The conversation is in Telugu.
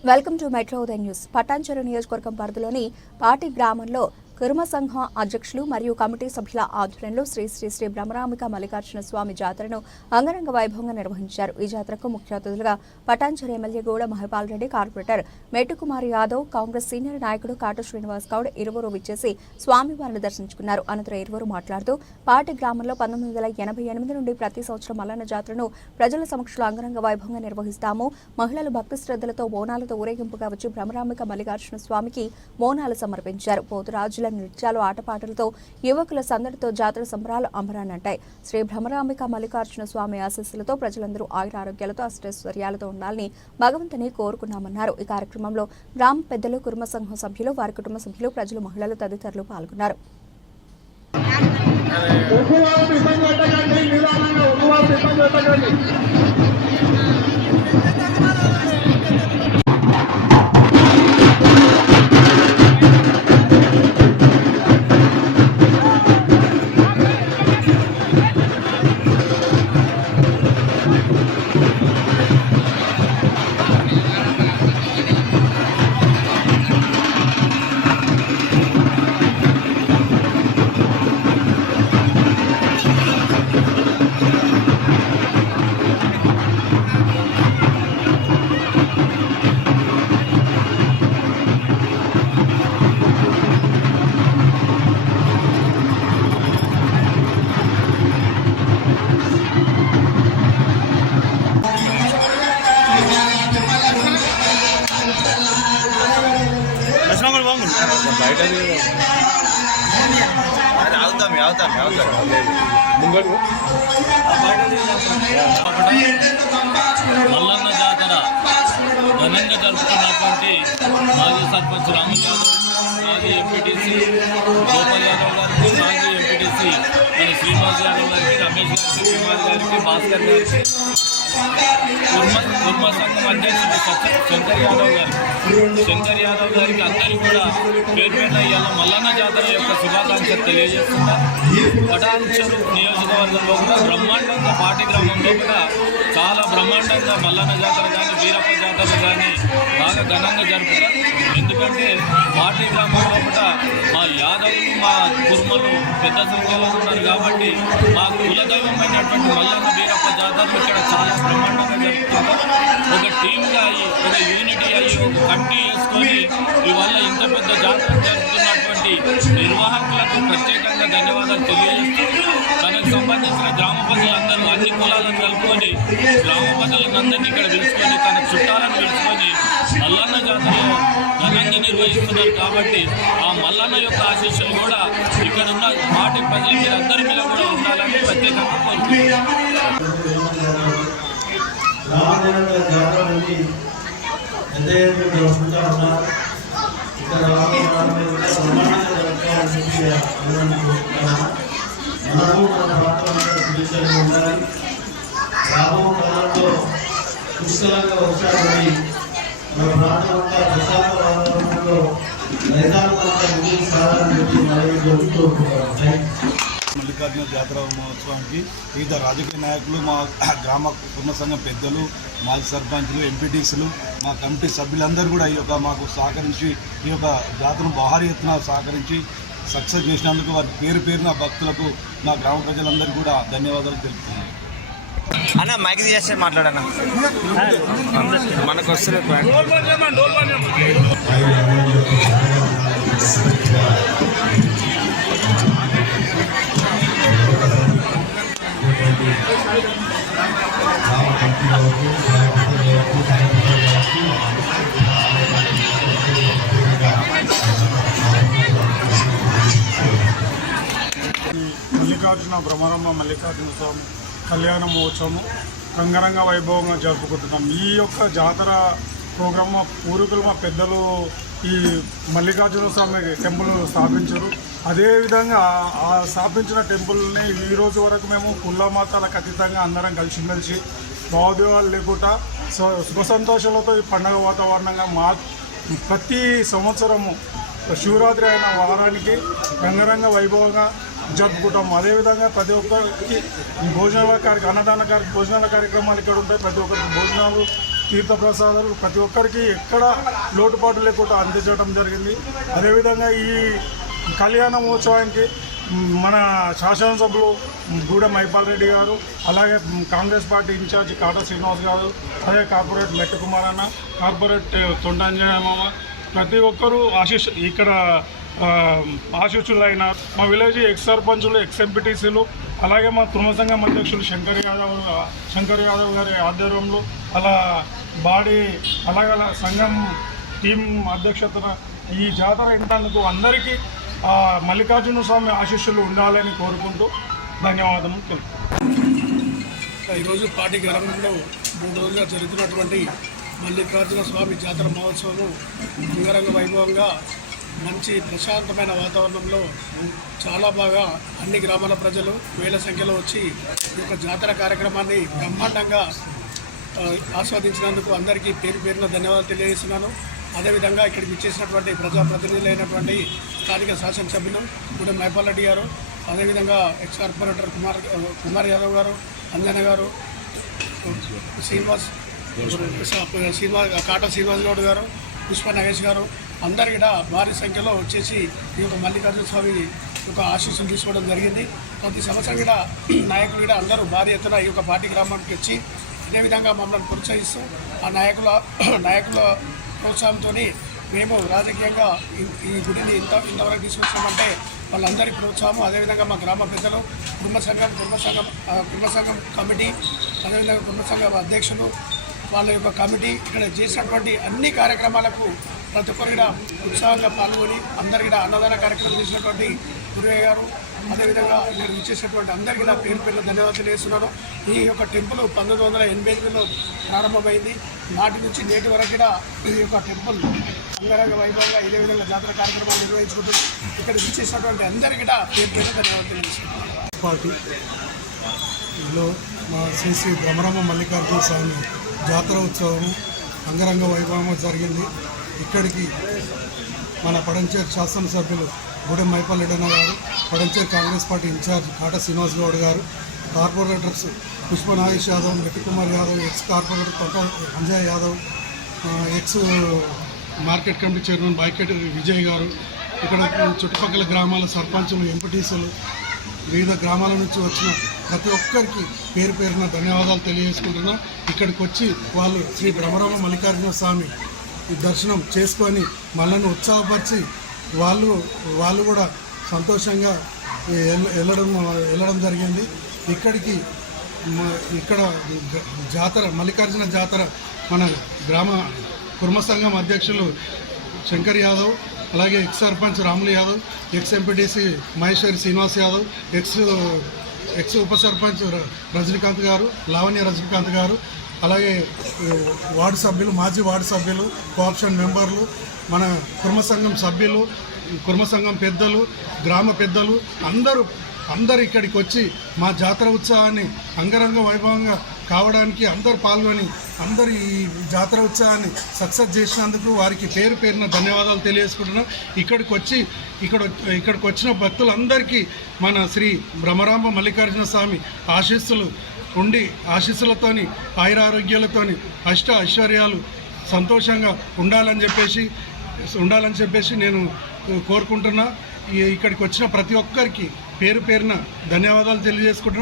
Welcome to metro Udayam news Patancheru నియోజకవర్గం పరిధిలోని పాటి గ్రామంలో కురుమ సంఘం అధ్యక్షులు మరియు కమిటీ సభ్యుల ఆధ్వర్యంలో శ్రీ శ్రీ శ్రీ బ్రహ్మరామిక మల్లికార్జున స్వామి జాతరను అంగరంగ వైభవంగా నిర్వహించారు. ఈ జాతరకు ముఖ్య అతిథులుగా Patancheru MLA Guda Mahipal Reddy corporator Mettukumar Yadav Congress senior నాయకుడు కాటు శ్రీనివాస్ గౌడ్ ఇరువురు విచ్చేసి స్వామివారిని దర్శించుకున్నారు. అనంతరం ఇరువురు మాట్లాడుతూ పాటి గ్రామంలో పంతొమ్మిది వందల ఎనభై ఎనిమిది నుండి ప్రతి సంవత్సరం మల్లన్న జాతరను ప్రజల సమక్షంలో అంగరంగ వైభవంగా నిర్వహిస్తాము. మహిళలు భక్తి శ్రద్ధలతో బోనాలతో ఊరేగింపుగా వచ్చి బ్రహ్మరామిక మల్లికార్జున స్వామికి బోనాలు సమర్పించారు. పోతురాజుల నృత్యాలు ఆటపాటలతో యువకుల సందడితో జాతర సంబరాలు అంబరానంటాయి శ్రీ భ్రమరాంబిక మల్లికార్జున స్వామి ఆశీస్సులతో ప్రజలందరూ ఆయురారోగ్యాలతో అష్టైశ్వర్యాలతో ఉండాలని భగవంతుని కోరుకున్నామన్నారు. ఈ కార్యక్రమంలో గ్రామ పెద్దలు కుటుంబ సంఘం సభ్యులు వారి కుటుంబ సభ్యులు ప్రజలు మహిళలు తదితరులు పాల్గొన్నారు. ఉపవాసం ఇబ్బంది పెట్టకండి నిదానంగా ఉపవాసం ఇబ్బంది పెట్టకండి. అది ఆగుతాం ఆగుతాం ఆగుతాం మల్లన్న జాతర ఘనంగా జరుపుకున్నటువంటి మాజీ సర్పంచ్ రాములు యాదవ్ మాజీ ఎంపీటీసీ గోపాల్ యాదవ్ గారికి మాజీ ఎంపీటీసీ మన శ్రీనివాస్ యాదవ్ గారికి రమేష్ గారికి శ్రీనివాస్ గారికి భాస్కర్ గారికి కుర్మ సంఘం అధ్యక్షుడు శంకర్ యాదవ్ గారు. శంకర్ యాదవ్ గారికి అందరూ కూడా పేరు పేరున ఇవాళ మల్లన్న జాతర యొక్క శుభాకాంక్షలు తెలియజేస్తున్నారు. పటాన్చెరు నియోజకవర్గంలో కూడా బ్రహ్మాండంగా పాటి గ్రామంలో కూడా చాలా బ్రహ్మాండంగా మల్లన్న జాతర కానీ వీరప్ప జాతర కానీ ఘనంగా జరుపుతారు ఎందుకంటే పాటి గ్రామంలో కూడా మా యాదవులు మా కుర్మలు పెద్ద సంఖ్యలో ఉన్నారు కాబట్టి మా కులదైవమైనటువంటి మల్లన్న వీరప్ప జాతరలు ఇక్కడ చాలా బ్రహ్మాండంగా జరుపుతుంటారు ఒక టీమ్గా అయ్యి ఒక యూనిటీ అయ్యి ఒక కమిటీ వేసుకొని ఇవాళ ఇంత పెద్ద జాతర జరుపుతున్నటువంటి నిర్వాహకులకు ప్రత్యేకంగా ధన్యవాదాలు తెలియజేస్తూ తనకు సంబంధించిన గ్రామ ప్రజలందరూ అన్ని కులాలను కలుపుకొని గ్రామ ప్రజలందరినీ ఇక్కడ పిలుచుకొని తన చుట్టాలను పిలుచుకొని మల్లన్న జాతరలో ఘనంగా నిర్వహిస్తున్నారు కాబట్టి ఆ మల్లన్న యొక్క ఆశీస్సులు కూడా ఇక్కడ ఉన్న వాటి ప్రజల మీద అందరి మీద కూడా ఉండాలని ప్రత్యేకంగా మనము మన ప్రాంతంలో ఉండాలి రాబో కాలంలో పుష్కలంగా వచ్చాడని మన ప్రశాంత వాతావరణంలో ముందుకు సాగాలని చెప్పి మనవి మల్లికార్జున జాతర మహోత్సవానికి వివిధ రాజకీయ నాయకులు మా గ్రామ కుటుంబ సంఘం పెద్దలు మాజీ సర్పంచ్లు ఎంపీటీసీలు మా కమిటీ సభ్యులందరూ కూడా ఈ యొక్క మాకు సహకరించి ఈ యొక్క జాతరను భారీ ఎత్తున సహకరించి సక్సెస్ చేసినందుకు వారి పేరు పేరున భక్తులకు మా గ్రామ ప్రజలందరికీ కూడా ధన్యవాదాలు తెలుపుతున్నాను అన్న మైక్ చేస్తే మాట్లాడన్నా. మనకు వస్తుంది మల్లికార్జున బ్రహ్మరమ్మ మల్లికార్జున స్వామి. కళ్యాణ మహోత్సవము కంగరంగ వైభవంగా జరుపుకుంటున్నాం. ఈ యొక్క జాతర ప్రోగ్రామ్ మా పూర్వీకులు మా పెద్దలు ఈ మల్లికార్జున స్వామి టెంపుల్ స్థాపించారు. అదేవిధంగా ఆ- స్థాపించిన టెంపుల్ని ఈ రోజు వరకు మేము కుల మతాలకు అతీతంగా అందరం కలిసిమెలిసి భావోద్వేగాలు లేకుండా సు- సుఖ సంతోషాలతో ఈ పండగ వాతావరణంగా మా ప్రతి సంవత్సరము శివరాత్రి అయిన వారానికి రంగరంగ వైభవంగా జరుపుకుంటాం అదేవిధంగా ప్రతి ఒక్కరికి భోజనాల కార్యక్రమ అన్నదాన కార్య భోజనాల కార్యక్రమాలు ఇక్కడ ఉంటాయి. ప్రతి ఒక్కరికి భోజనాలు తీర్థప్రసాదాలు ప్రతి ఒక్కరికి ఎక్కడ లోటుపాటు లేకుండా అందించడం జరిగింది. అదేవిధంగా ఈ కళ్యాణ మహోత్సవానికి మన శాసనసభ్యులు గూడెం మైపాల్ రెడ్డి గారు అలాగే Congress party incharge Kata Srinivas గారు అలాగే కార్పొరేట్ మెట్టు కుమార్ అన్న కార్పొరేట్ తొండంజయ మామ ప్రతి ఒక్కరూ ఆశీస్ ఇక్కడ ఆశీస్సులైన మా విలేజ్ ఎక్స్ సర్పంచులు ఎక్స్ ఎంపీటీసీలు అలాగే మా తృణ సంఘం అధ్యక్షులు శంకర్ యాదవ్ శంకర్ యాదవ్ గారి ఆధ్వర్యంలో అలా బాడీ అలాగే అలా సంఘం టీం అధ్యక్షతన ఈ జాతర ఇంటందుకు అందరికీ మల్లికార్జున స్వామి ఆశీస్సులు ఉండాలని కోరుకుంటూ ధన్యవాదములు తెలుపు ఈరోజు పార్టీ గ్రామంలో మూడు రోజులుగా జరుగుతున్నటువంటి మల్లికార్జున స్వామి జాతర మహోత్సవం అంగరంగ వైభవంగా మంచి ప్రశాంతమైన వాతావరణంలో చాలా బాగా అన్ని గ్రామాల ప్రజలు వేల సంఖ్యలో వచ్చి ఈ యొక్క జాతర కార్యక్రమాన్ని బ్రహ్మాండంగా ఆస్వాదించినందుకు అందరికీ పేరు పేరున ధన్యవాదాలు తెలియజేస్తున్నాను. అదేవిధంగా ఇక్కడికి ఇచ్చేసినటువంటి ప్రజాప్రతినిధులైనటువంటి స్థానిక శాసనసభ్యులు కూడా మైపాల్ రెడ్డి గారు అదేవిధంగా ఎక్స్ కార్పొరేటర్ కుమార్ కుమార్ యాదవ్ గారు అంజన గారు శ్రీనివాస్ శ్రీనివాస్ కాటా శ్రీనివాస్ గౌడ్ గారు పుష్ప నగేష్ గారు అందరు కూడా భారీ సంఖ్యలో వచ్చేసి ఈ యొక్క మల్లికార్జున స్వామి యొక్క ఆశీస్సులు తీసుకోవడం జరిగింది. ప్రతి సంవత్సరం కూడా నాయకులు కూడా అందరూ భారీ ఎత్తున ఈ యొక్క పార్టీ గ్రామానికి వచ్చి అదేవిధంగా మమ్మల్ని ప్రోత్సహిస్తూ ఆ నాయకుల నాయకుల ప్రోత్సాహంతో మేము రాజకీయంగా ఈ- గుడిని ఇంత ఇంతవరకు తీసుకొచ్చామంటే వాళ్ళందరి ప్రోత్సాహం అదేవిధంగా మా గ్రామ పెద్దలు కుటుంబ సంఘం కుటుంబ సంఘం కుటుంబ సంఘం కమిటీ అదేవిధంగా కుటుంబ సంఘం అధ్యక్షులు వాళ్ళ యొక్క కమిటీ ఇక్కడ చేసినటువంటి అన్ని కార్యక్రమాలకు ప్రతి ఒక్కరు కూడా ఉత్సాహంగా పాల్గొని అందరు కూడా అన్నదాన కార్యక్రమం చేసినటువంటి గురువయ్య గారు అదేవిధంగా ఇక్కడ ఇచ్చేసినటువంటి అందరికీ నా పేరు పేర్లు ధన్యవాదాలు తెలియజేస్తున్నాను. ఈ యొక్క టెంపుల్ పంతొమ్మిది వందల ఎనభై ఎనిమిదిలో ప్రారంభమైంది. నాటి నుంచి నేటి వరకు కూడా ఈ యొక్క టెంపుల్ అంగరంగ వైభవంగా ఇదే విధంగా జాతర కార్యక్రమాలు నిర్వహించుకుంటుంది ఇక్కడ ఇచ్చేసినటువంటి అందరికీ కూడా పేరు పేర్లు ధన్యవాదాలు తెలియజేస్తున్నాను. పార్టీలో మా శ్రీ శ్రీ భ్రమరమ్మ మల్లికార్జున స్వామి జాతర ఉత్సవం అంగరంగ వైభవంగా జరిగింది. ఇక్కడికి మన పడంచేరు శాసనసభ్యులు Gudem మైపల్లెడన్న garu Patancheru Congress party in-charge Kata Srinivas Goud garu corporators Pushpa Nagesh Yadav Metti Kumar Yadav ex corporator Konta Anjaiah Yadav ex market committee chairman బాయ్కెట్ Vijay గారు ఇక్కడ చుట్టుపక్కల గ్రామాల సర్పంచులు ఎంపీటీసీలు వివిధ గ్రామాల నుంచి వచ్చిన ప్రతి ఒక్కరికి పేరు పేరున ధన్యవాదాలు తెలియజేసుకుంటున్నా. ఇక్కడికి వచ్చి వాళ్ళు శ్రీ భ్రమరామ మల్లికార్జున స్వామి దర్శనం చేసుకొని మనల్ని ఉత్సాహపరిచి వాళ్ళు వాళ్ళు కూడా సంతోషంగా వెళ్ళడం వెళ్ళడం జరిగింది. ఇక్కడికి ఇక్కడ జాతర మల్లికార్జున జాతర మన గ్రామ కుర్మ సంఘం అధ్యక్షులు శంకర్ యాదవ్ అలాగే ex sarpanch Ramulu Yadav ex MPTC Maheshwari Srinivas Yadav ex ex ఉప సర్పంచ్ ర- రజనీకాంత్ గారు లావణ్య రజనీకాంత్ గారు అలాగే వార్డు సభ్యులు మాజీ వార్డు సభ్యులు కోఆప్షన్ మెంబర్లు మన కుర్మ సంఘం సభ్యులు కుర్మ సంఘం పెద్దలు గ్రామ పెద్దలు అందరూ అందరు ఇక్కడికి వచ్చి మా జాతర ఉత్సవాన్ని అంగరంగ వైభవంగా కావడానికి అందరు పాల్గొని అందరు ఈ జాతర ఉత్సవాన్ని సక్సెస్ చేసినందుకు వారికి పేరు పేరున ధన్యవాదాలు తెలియజేసుకుంటున్నాం. ఇక్కడికి వచ్చి ఇక్కడ ఇక్కడికి వచ్చిన భక్తులందరికీ మన శ్రీ భ్రమరాంబ మల్లికార్జున స్వామి ఆశీస్సులు ఉండి ఆశీస్సులతోని ఆయురారోగ్యాలతోని అష్ట ఐశ్వర్యాలు సంతోషంగా ఉండాలని చెప్పేసి ఉండాలని చెప్పేసి నేను కోరుకుంటున్నా. ఇక్కడికి వచ్చిన ప్రతి ఒక్కరికి పేరు పేరున ధన్యవాదాలు తెలియజేసుకుంటున్నా.